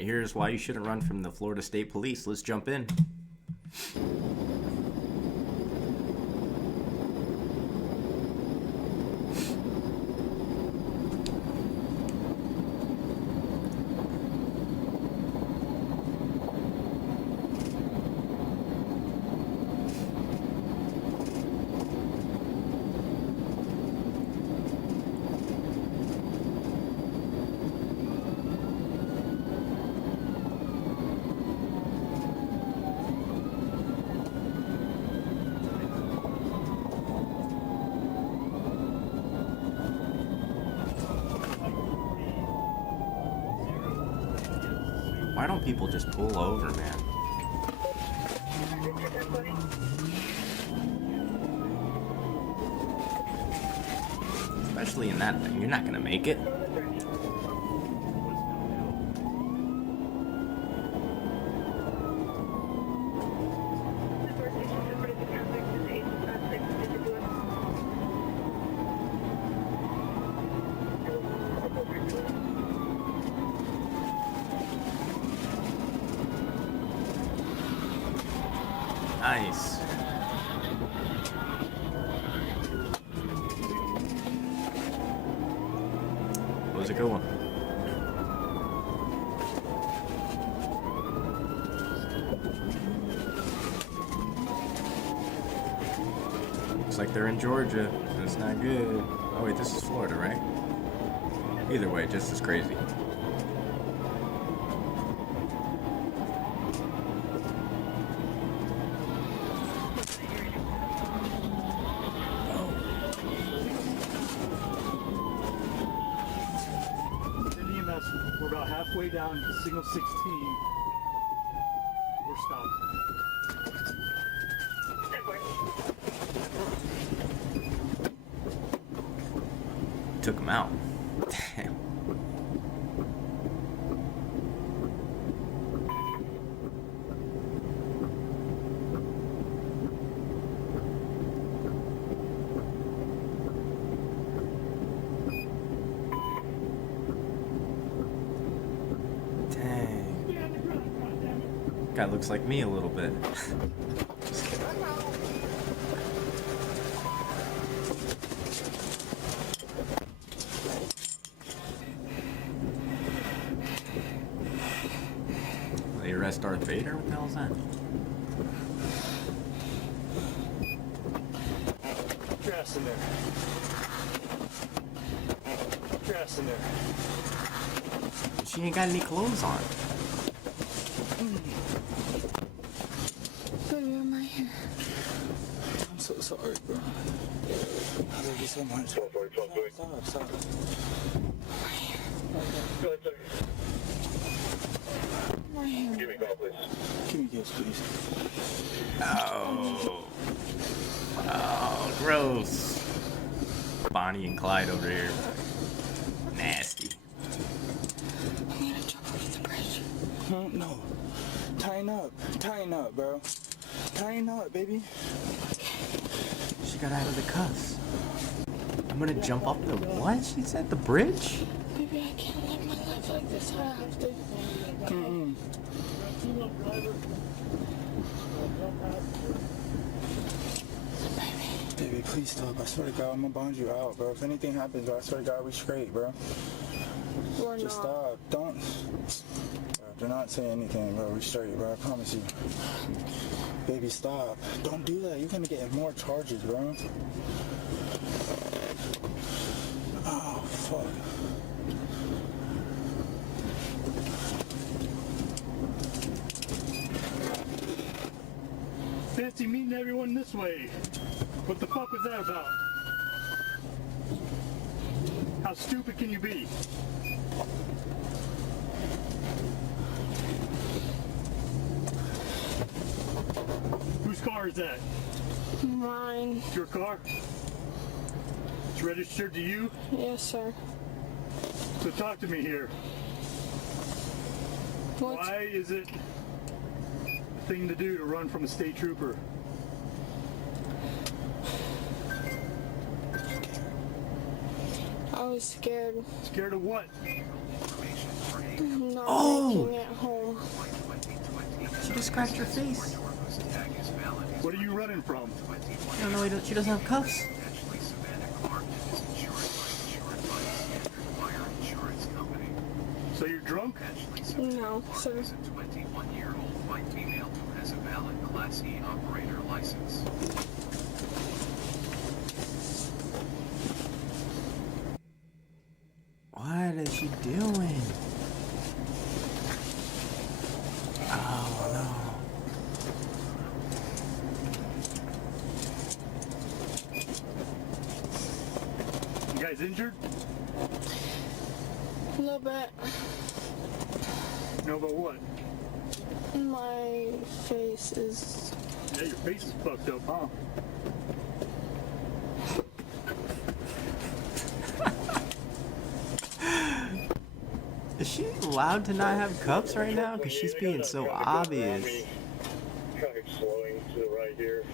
Here's why you shouldn't run from the Florida State Police. Let's jump in. Why don't people just pull over, man? Especially in that thing. You're not gonna make it. Nice. That was a good one. Looks like they're in Georgia. That's not good. Oh wait, this is Florida, right? Either way, just as crazy. We're about halfway down to signal 16. We're stopped. Took him out. Damn. Guy looks like me a little bit. Just kidding. They arrest Darth Vader? What the hell is that? Dress in there. Dress in there. She ain't got any clothes on. I'm so sorry, bro. I love you so much. Stop. Give me a call, please. Give me a kiss, please. Oh. Oh, gross. Bonnie and Clyde over here. Nasty. I'm gonna jump over the bridge. No. Tying up, bro. Tying up, baby. She got out of the cuffs. I'm gonna jump up the what? She said the bridge? Baby, I can't live my life like this. I have to. Baby, please stop. I swear to God, I'm gonna bond you out, bro. If anything happens, bro, I swear to God, we straight, bro. Just stop. Don't. Bro, do not say anything, bro. We straight, bro. I promise you. Baby, stop. Don't do that. You're gonna get more charges, bro. Oh, fuck. Fancy meeting everyone this way. What the fuck was that about? How stupid can you be? Whose car is that? Mine. It's your car? It's registered to you? Yes, sir. So talk to me here. Why is it a thing to do to run from a state trooper? I was scared. Scared of what? not Oh! making it home. She just scratched her face. What are you running from? I don't know, she doesn't have cuffs. So you're drunk? No, sir. 21-year-old white female who has a valid Class E operator license. What is she doing? Oh no. You guys injured? A little bit. No, but what? My face is... Yeah, your face is fucked up, huh? Is she allowed to not have cuffs right now? Because she's being so obvious. Traffic slowing to the right here.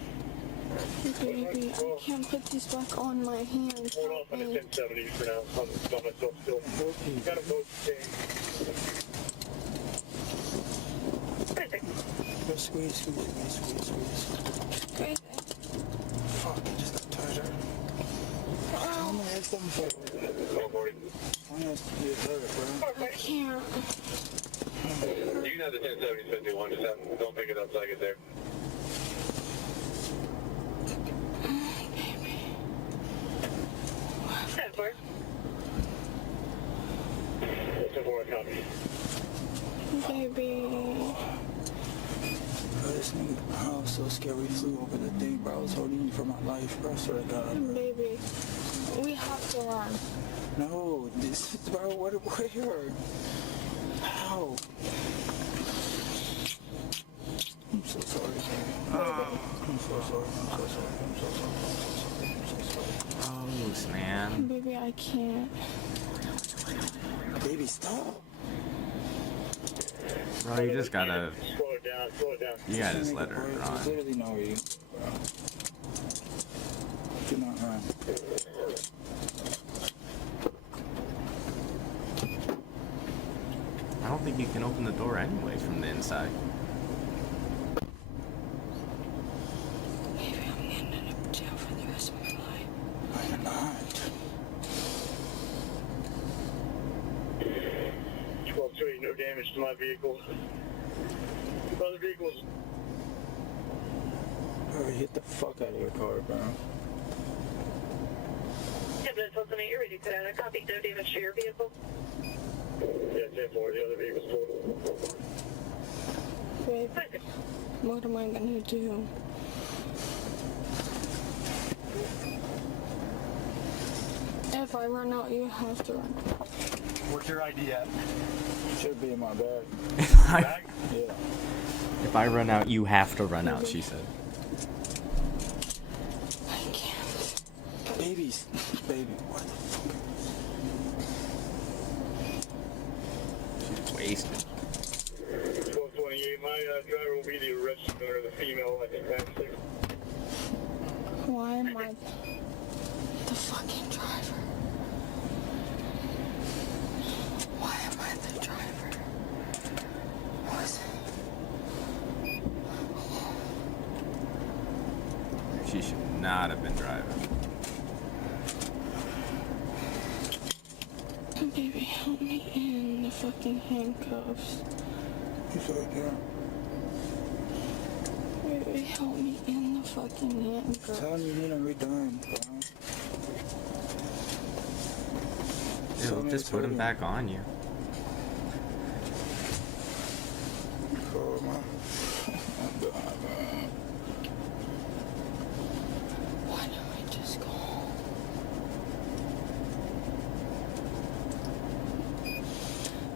Baby, I can't put these back on my hands. Hold off on the 1070 for now. I'm myself still. Got them both changed. Squeeze. Crazy. Fuck, I just got tired. Tell me next time for Oh, morning. I'm gonna be hurt, bro. I can't. You can have the 1070 51. Just don't pick it up till I get there. Copy. Baby. Bro, this nigga, I was so scared we flew over the thing, bro. I was holding you for my life, bro. I swear to God, bro. Baby, we have to run. No, this is, bro, where? How? I'm so sorry, baby. I'm so sorry. Gross, man. Baby, I can't. Baby, stop. Bro, you just gotta... Slow it down. You gotta just let her There's run. literally no way, bro. Do not run. I don't think you can open the door anyways from the inside. Baby, I'm ending up in jail for the rest of my life. I am not. 12-2, no damage to my vehicle. Other vehicles. Bro, hit the fuck out of your car, bro. Evidence was in you're ready to put out a copy. No damage to your vehicle. Yeah, 10-4, the other vehicle's total. Babe, what am I gonna do? If I run out, you have to run. Where's your ID at? Should be in my bag. Bag? Yeah. If I run out, you have to run out, she said. I can't. Babies. Baby, what the fuck? She's wasted. 1228, my driver will be the arrested or the female, I think, back there. Why am I the fucking driver? Why am I the driver? What? She should not have been driving. Baby, help me in the fucking handcuffs. He's right there. Baby, help me in the fucking handcuffs. Tell me you need them redone, bro. Ew, just put him back on you. Oh, my. I'm done, man. Why don't I just go home?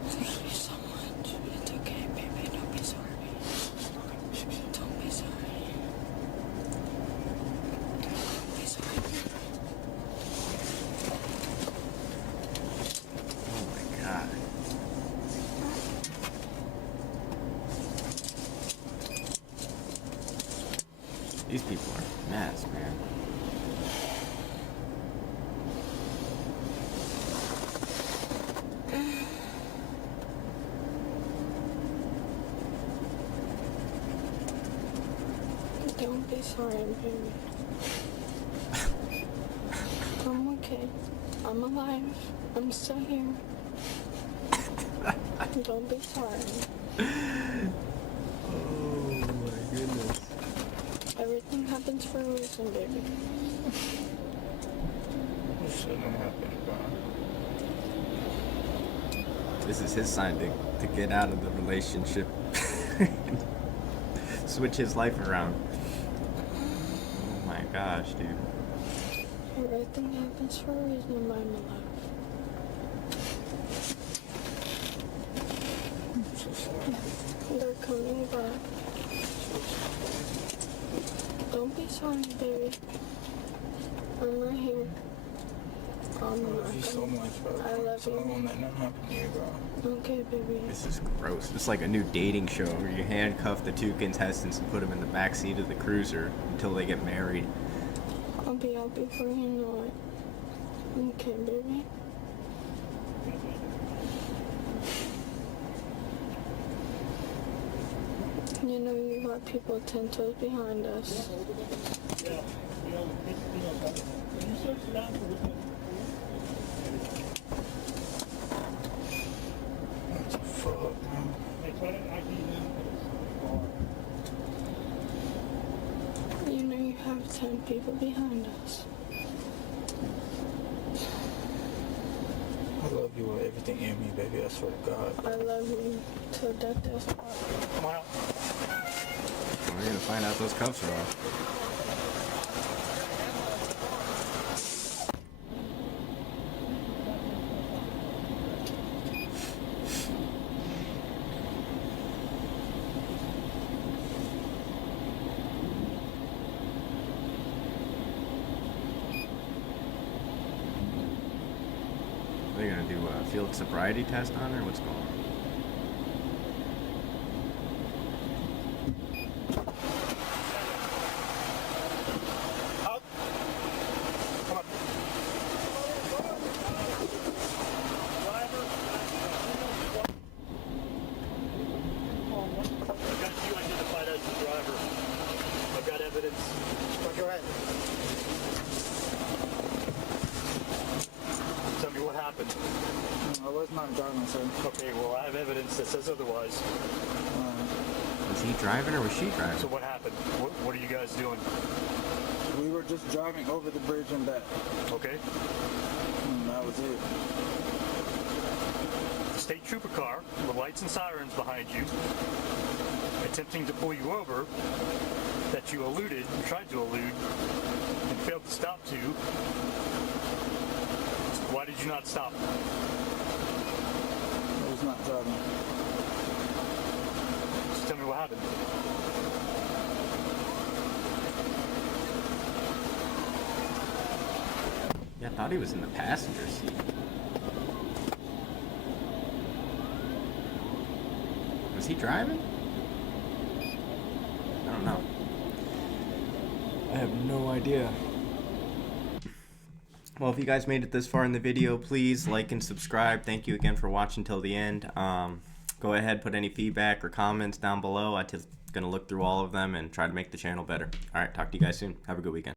Thank you so much. It's okay, baby. Don't be sorry. Don't be sorry. Don't be sorry. Oh my god. These people are a mess, man. Don't be sorry, baby. I'm okay. I'm alive. I'm still here. Don't be sorry. Oh my goodness. Everything happens for a reason, baby. This shouldn't have happened, bro. This is his sign to get out of the relationship. Switch his life around. Oh my gosh, dude. Everything happens for a reason, my love. They're coming back. Don't be sorry, baby. I'm right here. I love you so much, bro. I love So I you. won't let nothing happen to you, bro. Okay, baby. This is gross. It's like a new dating show where you handcuff the two contestants and put them in the back seat of the cruiser until they get married. I'll be out before you know it. Okay, baby. You know you got people 10 toes behind us. What the fuck, man? You know you have 10 people behind us. I love you with everything in me, baby. I swear to God. I love you till death does part. Come on out. We're gonna find out those cuffs are off. Are they gonna do a field sobriety test on her? What's going on? I've got you identified as the driver. I've got evidence. Go ahead. Tell me what happened. I was not driving, sir. Okay, well, I have evidence that says otherwise. Was he driving or was she driving? So what happened? What are you guys doing? We were just driving over the bridge and back. Okay. And that was it. The state trooper car, with lights and sirens behind you, attempting to pull you over, that you eluded, tried to elude, and failed to stop to. Why did you not stop? I was not driving. Just tell me what happened. Yeah, I thought he was in the passenger seat. Was he driving? I don't know. I have no idea. Well, if you guys made it this far in the video, please like and subscribe. Thank you again for watching till the end. Go ahead, put any feedback or comments down below. I'm just going to look through all of them and try to make the channel better. All right, talk to you guys soon. Have a good weekend.